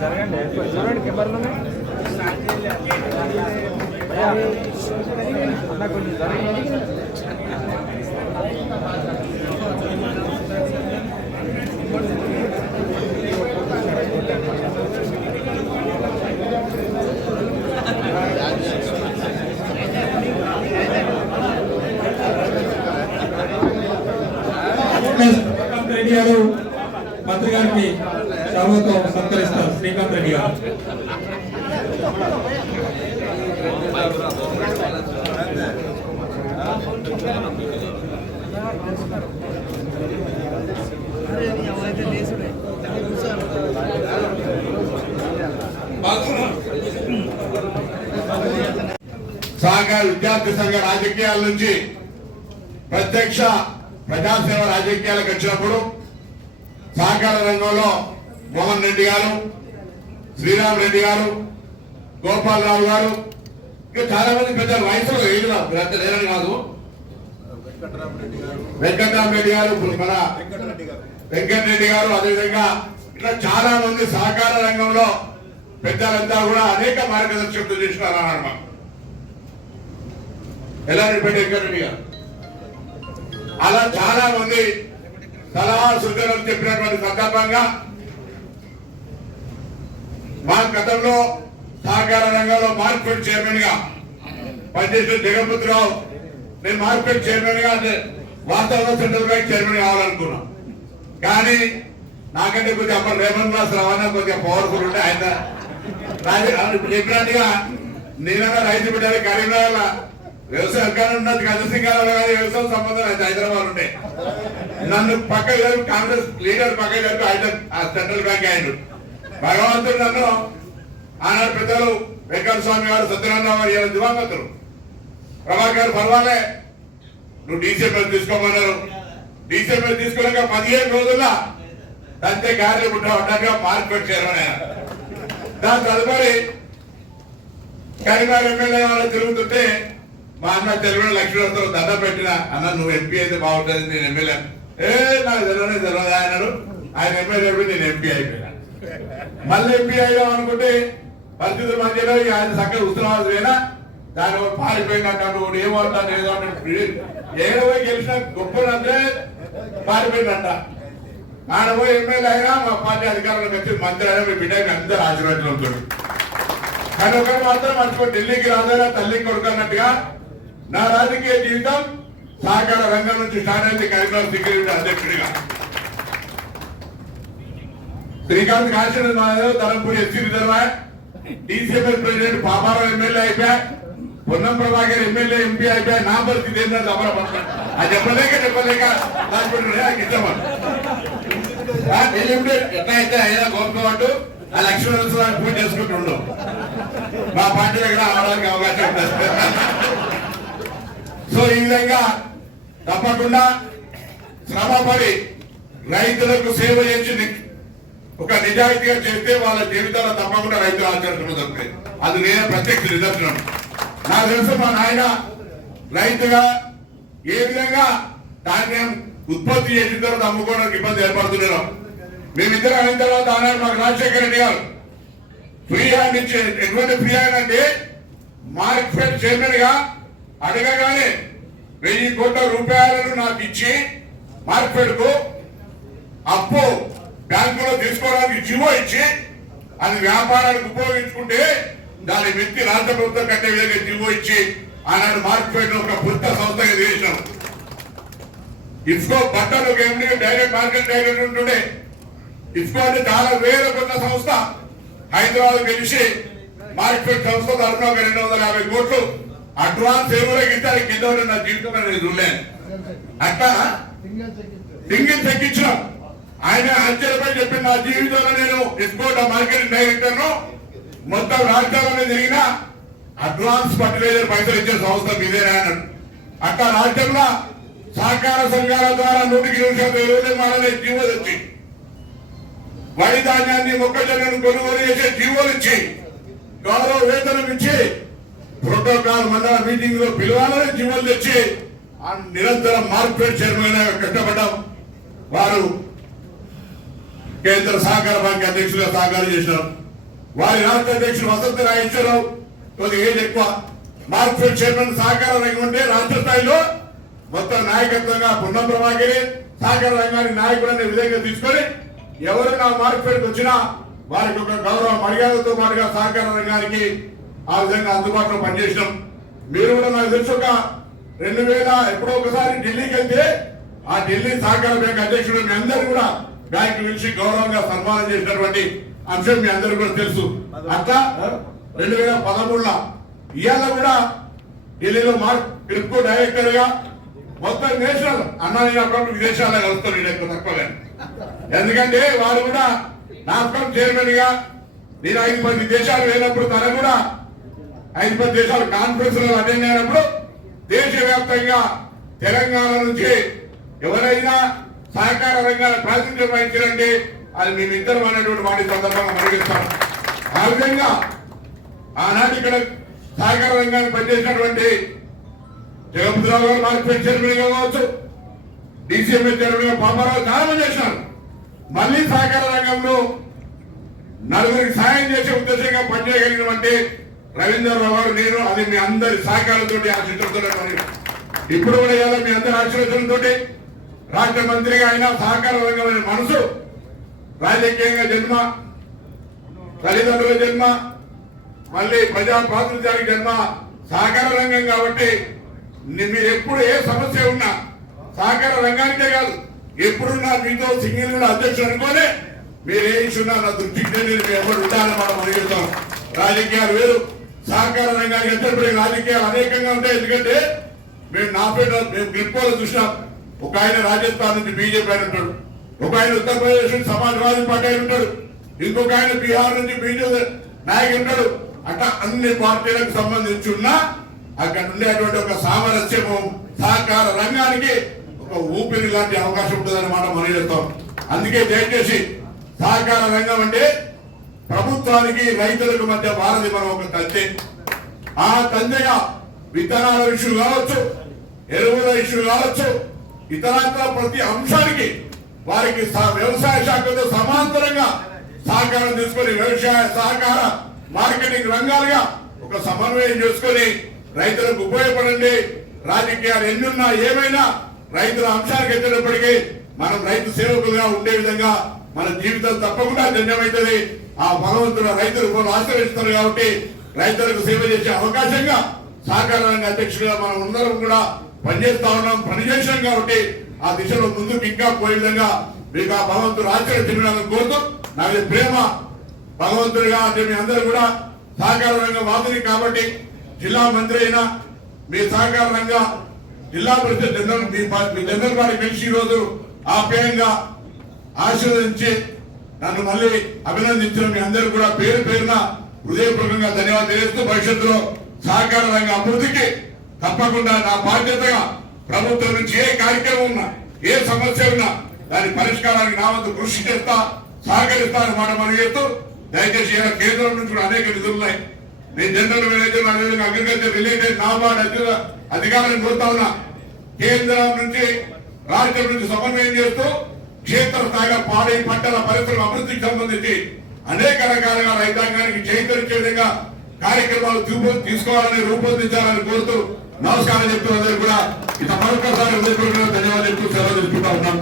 జరగండి కెమెరాలోనే అన్న కొంచెం జరగండి. రెడ్డి గారు మంత్రి గారికి శాలువాతో సత్కరిస్తారు. శ్రీకాంత్ రెడ్డి గారు సహకార విద్యార్థి సంఘ రాజకీయాల నుంచి ప్రత్యక్ష ప్రజాసేవ రాజకీయాలకు వచ్చినప్పుడు సహకార రంగంలో మోహన్ రెడ్డి గారు, శ్రీరామ్ రెడ్డి గారు, గోపాలరావు గారు, ఇంకా చాలా మంది పెద్దలు వయసులో లేరని కాదు, వెంకటరామరెడ్డి గారు, మన వెంకటరెడ్డి గారు, అదేవిధంగా ఇట్లా చాలా మంది సహకార రంగంలో పెద్దలంతా కూడా అనేక మార్గదర్శకులు చేసినారు అన్నమాట. ఎల్లారెడ్డిపేట వెంకటరెడ్డి గారు అలా చాలా మంది సలహా సూచనలు చెప్పినటువంటి సందర్భంగా మా గతంలో సహకార రంగంలో మార్కెట్ చైర్మన్ గా పనిచేసిన జగన్మోహన్, నేను మార్కెట్ చైర్మన్ గా వాస్తవంగా సెంట్రల్ బ్యాంక్ చైర్మన్ కావాలనుకున్నా. కానీ నాకంటే కొద్దిగా అప్పుడు రేవంత్ రాజ్ రవాణా కొద్దిగా పవర్ఫుల్ ఉంటే ఆయన చెప్పినట్టుగా నేనన్నా రైతు బిడ్డలు కరీంనగర్ వ్యవసాయ అధికారం ఉన్నది, చంద్రశేఖరరావు గారి వ్యవసాయ సంబంధం అయితే హైదరాబాద్ ఉంటే నన్ను పక్క కాంగ్రెస్ లీడర్ పక్క సెంట్రల్ బ్యాంక్ ఆయన భగవంతుడు నన్ను ఆనాడు పెద్దలు వెంకట స్వామి గారు, సత్యనారాయణ గారు దివంగతులు ప్రభాకర్ పర్వాలే నువ్వు డీసీఎంఎల్ తీసుకోమన్నారు. డీసీఎంఎల్ తీసుకున్నాక 15 రోజుల్లో అంతే గారెలు పుట్టినట్టుగా మార్కెట్ చైర్మన్ ఆయన. దాని తదుపరి కరీంనగర్ ఎమ్మెల్యే వాళ్ళు తిరుగుతుంటే మా అన్న తెలుగు లక్ష్మీతో దండ పెట్టిన, అన్న నువ్వు ఎంపీ అయితే బాగుంటుంది, నేను ఎమ్మెల్యే. నాకు తెలియదు అన్నాడు. ఆయన ఎమ్మెల్యే నేను ఎంపీ అయిపోయినా. మళ్ళీ ఎంపీ అయ్యాం అనుకుంటే పరిస్థితులు మధ్యలో ఆయన చక్కగా ఉత్తరాలు పోయినా దాని పారిపోయినట్టు ఏమంటాను ఏదో ఏడవై గెలిచిన గొప్పనంటే పారిపోయిందంట. ఆడపోయి ఎమ్మెల్యే అయినా మా పార్టీ అధికారంలోకి వచ్చి మంత్రి అయినా మీ బిడ్డ అందరూ ఆశీర్వాదంతో. కానీ ఒకరు మాత్రం మర్చిపో, ఢిల్లీకి రాజారా తల్లికి కొడుకున్నట్టుగా నా రాజకీయ జీవితం సహకార రంగం నుంచి స్టార్ట్ అయింది. కరీంనగర్ సెక్యూరిటీ అధ్యక్షుడిగా Srikanth Kashinath Dharampuri SC reservoir, DCML president Paparao MLA అయిపోయా, పొన్నం ప్రభాకర్ ఎమ్మెల్యే ఎంపీ అయిపోయా. నా పరిస్థితి ఏంటంటే అమరపడతాను అది చెప్పలేక ఇష్టపడు ఎట్లా అయితే అయినా గొప్పవాడు ఆ లక్ష్మీ పూజ చేసుకుంటుండు. మా పార్టీ దగ్గర అవడానికి అవకాశం ఉంటుంది. సో ఈ విధంగా తప్పకుండా శ్రమపడి రైతులకు సేవ చేసి ఒక నిజాయితీగా చేస్తే వాళ్ళ జీవితాల్లో తప్పకుండా రైతులు ఆచరించడం దొరుకుతాయి. అది నేనే ప్రత్యక్ష నిదర్శనం. నాకు తెలుసు మా నాయన రైతుగా ఏ విధంగా ధాన్యం ఉత్పత్తి చేసిన తర్వాత అమ్ముకోవడానికి ఇబ్బంది ఏర్పడుతున్నారో. మేమిద్దరం అయిన తర్వాత ఆనాడు మాకు రాజశేఖర రెడ్డి గారు ఫ్రీ హ్యాండ్ ఇచ్చే, ఎటువంటి ఫ్రీ హ్యాండ్ అంటే మార్కెట్ చైర్మన్ గా అడగగానే 1000 కోట్ల రూపాయలను నాకు ఇచ్చి మార్కెట్ కు అప్పు బ్యాంకులో తీసుకోవడానికి జీవో ఇచ్చి అది వ్యాపారానికి ఉపయోగించుకుంటే దాని వ్యక్తి రాష్ట్ర ప్రభుత్వం కట్టే విధంగా జీవో ఇచ్చి ఆనాడు మార్కెట్ ఒక కొత్త సంస్థగా చేసినాం. ఇఫ్కో బట్టలు డైరెక్ట్ మార్కెట్ డైరెక్ట్ ఉంటుండే. ఇఫ్కో అంటే చాలా వేల కొత్త సంస్థ హైదరాబాద్ గెలిచి మార్కెట్ సంస్థ తరఫున 250 కోట్లు అడ్వాన్స్ ఏమో ఇస్తారు. కింద నా జీవితంలో నేను చూడలేను. అట్లా సింగిల్ చెక్ ఇచ్చినాం. ఆయన ఆశ్చర్యపడి చెప్పి నా జీవితంలో నేను ఎక్స్పోర్ట్ మార్కెటింగ్ డైరెక్టర్ ను మొత్తం రాష్ట్రాలను తిరిగిన అడ్వాన్స్ ఫర్టిలైజర్ పైసలు ఇచ్చే సంస్థ మీదేనా అన్నాడు. అట్లా రాష్ట్రంలో సహకార సంఘాల ద్వారా 100% మాలనే జీవోలు వచ్చి వరి ధాన్యాన్ని మొక్కజొన్నను కొనుగోలు చేసే జీవోలు ఇచ్చి గౌరవ వేతనం ఇచ్చి ప్రోటోకాల్ మండల మీటింగ్ లో పిలవాలని జీవోలు తెచ్చి నిరంతరం మార్కెట్ చైర్మన్ కష్టపడ్డాం. వారు కేంద్ర సహకార బ్యాంక్ అధ్యక్షులుగా సహకారం చేసినారు. వారి రాష్ట్ర అధ్యక్షులు వసంత రాజేశ్వరరావు కొద్దిగా ఏజ్ ఎక్కువ. మార్కెట్ చైర్మన్ సహకార రంగం ఉంటే రాష్ట్ర స్థాయిలో మొత్తం నాయకత్వంగా పున్నం ప్రభాకరి సహకార రంగానికి నాయకుడు అనే విధంగా తీసుకొని ఎవరు నా మార్కెట్కి వచ్చినా వారికి ఒక గౌరవ మర్యాదతో పాటుగా సహకార రంగానికి ఆ విధంగా అందుబాటులో పనిచేసినాం. మీరు కూడా నాకు తెలుసు ఒక 2000 ఎప్పుడో ఒకసారి ఢిల్లీకి వెళ్తే ఆ ఢిల్లీ సహకార బ్యాంక్ అధ్యక్షుడు మీ అందరూ కూడా బ్యాంకు నుంచి గౌరవంగా సన్మానం చేసినటువంటి అంశం మీ అందరూ కూడా తెలుసు. అట్లా 2013లో ఇవాళ కూడా ఢిల్లీలో క్రిప్కో డైరెక్టర్ గా మొత్తం నేషనల్ అన్నది అప్పుడప్పుడు విదేశాల్లో కలుస్తాను ఎక్కువ తక్కువగా. ఎందుకంటే వారు కూడా నాస్కాం చైర్మన్ గా నేను 5-10 దేశాలు వెళ్ళినప్పుడు తన కూడా 5-10 దేశాలు కాన్ఫరెన్స్ లో అటెండ్ అయినప్పుడు దేశవ్యాప్తంగా తెలంగాణ నుంచి ఎవరైనా సహకార రంగాన్ని ప్రాతినిధ్యం వహించారంటే అది మేమిద్దరం అనేటువంటి వాటి సందర్భంగా మరిగిస్తాం. ఆ విధంగా ఆనాటి ఇక్కడ సహకార రంగాన్ని పనిచేసినటువంటి జగపతిరావు గారు మార్కెట్ చైర్మన్ గా కావచ్చు, డిసిఎంఏ చైర్మన్ గా పాపారావు చాలా మంది చేసినారు. మళ్ళీ సహకార రంగంలో నలుగురికి సాయం చేసే ఉద్దేశంగా పనిచేయగలిగినటువంటి రవీంద్రరావు గారు నేను అది మీ అందరి సహకారంతో ఆశిస్తున్నాను. ఇప్పుడు కూడా ఇవాళ మీ అందరి ఆశీర్వచనంతో రాష్ట్ర మంత్రిగా అయినా సహకార రంగం అనే మనసు రాజకీయంగా జన్మ, తల్లిదండ్రుల జన్మ, మళ్ళీ ప్రజా ప్రాతినిధ్యానికి జన్మ సహకార రంగం. కాబట్టి మీరు ఎప్పుడు ఏ సమస్య ఉన్నా సహకార రంగానికే కాదు ఎప్పుడున్నా మీతో సింగిల్ కూడా అధ్యక్షుడు అనుకోనే మీరు ఏ ఇష్యూ నా దృష్టికి తెలియదు ఎవరు ఉండాలని మనం అడుగుతాం. రాజకీయాలు వేరు, సహకార రంగానికి ఎంతపడే రాజకీయాలు అనేకంగా ఉంటాయి. ఎందుకంటే మేము మేము గ్రిప్కోలో చూసినాం. ఒక ఆయన రాజస్థాన్ నుంచి బీజేపీ ఆయన ఉంటాడు, ఒక ఆయన ఉత్తరప్రదేశ్ నుంచి సమాజ్వాదీ పార్టీ ఆయన ఉంటాడు, ఇంకొక ఆయన బీహార్ నుంచి బీజేపీ నాయకుడు ఉంటాడు. అట్లా అన్ని పార్టీలకు సంబంధించి ఉన్నా అక్కడ ఉండేటువంటి ఒక సామరస్యము సహకార రంగానికి ఒక ఊపిరి లాంటి అవకాశం ఉంటుందని మాట మనం చెప్తాం. అందుకే దయచేసి సహకార రంగం అంటే ప్రభుత్వానికి రైతులకు మధ్య వారధి మనం ఒక తంతె. ఆ తంతెగా విత్తనాల ఇష్యూ కావచ్చు, ఎరువుల ఇష్యూ కావచ్చు, ఇతరత్ర ప్రతి అంశానికి వారికి వ్యవసాయ శాఖతో సమాంతరంగా సహకారం తీసుకొని వ్యవసాయ సహకార మార్కెటింగ్ రంగాలుగా ఒక సమన్వయం చేసుకొని రైతులకు ఉపయోగపడండి. రాజకీయాలు ఎన్నున్నా ఏమైనా రైతుల అంశానికి ఎత్తేటప్పటికీ మనం రైతు సేవకులుగా ఉండే విధంగా మన జీవితం తప్పకుండా ధన్యమవుతుంది. ఆ భగవంతుడు రైతులకు ఆశ్రయిస్తారు కాబట్టి రైతులకు సేవ చేసే అవకాశంగా సహకార రంగ అధ్యక్షుడిగా మనం అందరం కూడా పనిచేస్తా ఉన్నాం, పనిచేసాం. కాబట్టి ఆ దిశలో ముందుకు ఇంకా పోయే విధంగా మీకు ఆ భగవంతుడు ఆశ్రయించాలని కోరుతూ నా ప్రేమ భగవంతుడిగా అంటే మీ అందరూ కూడా సహకార రంగ వాదుని కాబట్టి జిల్లా మంత్రి అయినా మీ సహకార రంగ జిల్లా పరిషత్ మీ జనరల్ వారికి కలిసి ఈరోజు ఆప్యాయంగా ఆశీర్వదించి నన్ను మళ్ళీ అభినందించిన మీ అందరూ కూడా పేరు పేరున హృదయపూర్వకంగా ధన్యవాదాలు తెలియజేస్తూ భవిష్యత్తులో సహకార రంగ అభివృద్ధికి తప్పకుండా నా బాధ్యతగా ప్రభుత్వం నుంచి ఏ కార్యక్రమం ఉన్నా ఏ సమస్య ఉన్నా దాని పరిష్కారానికి నా వంతు కృషి చేస్తా, సహకరిస్తానని మాట మనం చేస్తూ దయచేసి కేంద్రం నుంచి కూడా అనేక నిధులు ఉన్నాయి. నేను జనరల్ మేనేజర్ అదేవిధంగా అగ్రికల్చర్ రిలేటెడ్ నాబార్డ్ అధికారులను కోరుతా ఉన్నా. కేంద్రం నుంచి రాష్ట్రం నుంచి సమన్వయం చేస్తూ క్షేత్రస్థాయిగా పాడి పంటల పరిశ్రమ అభివృద్ధికి సంబంధించి అనేక రకాలుగా రైతాంగానికి చైతన్యించే విధంగా కార్యక్రమాలు తీసుకోవాలని రూపొందించాలని కోరుతూ నమస్కారం చెప్తూ అందరూ కూడా ఇక మరొకసారి ధన్యవాదాలు చెప్తూ సెలవు తీసుకుంటా ఉన్నాం.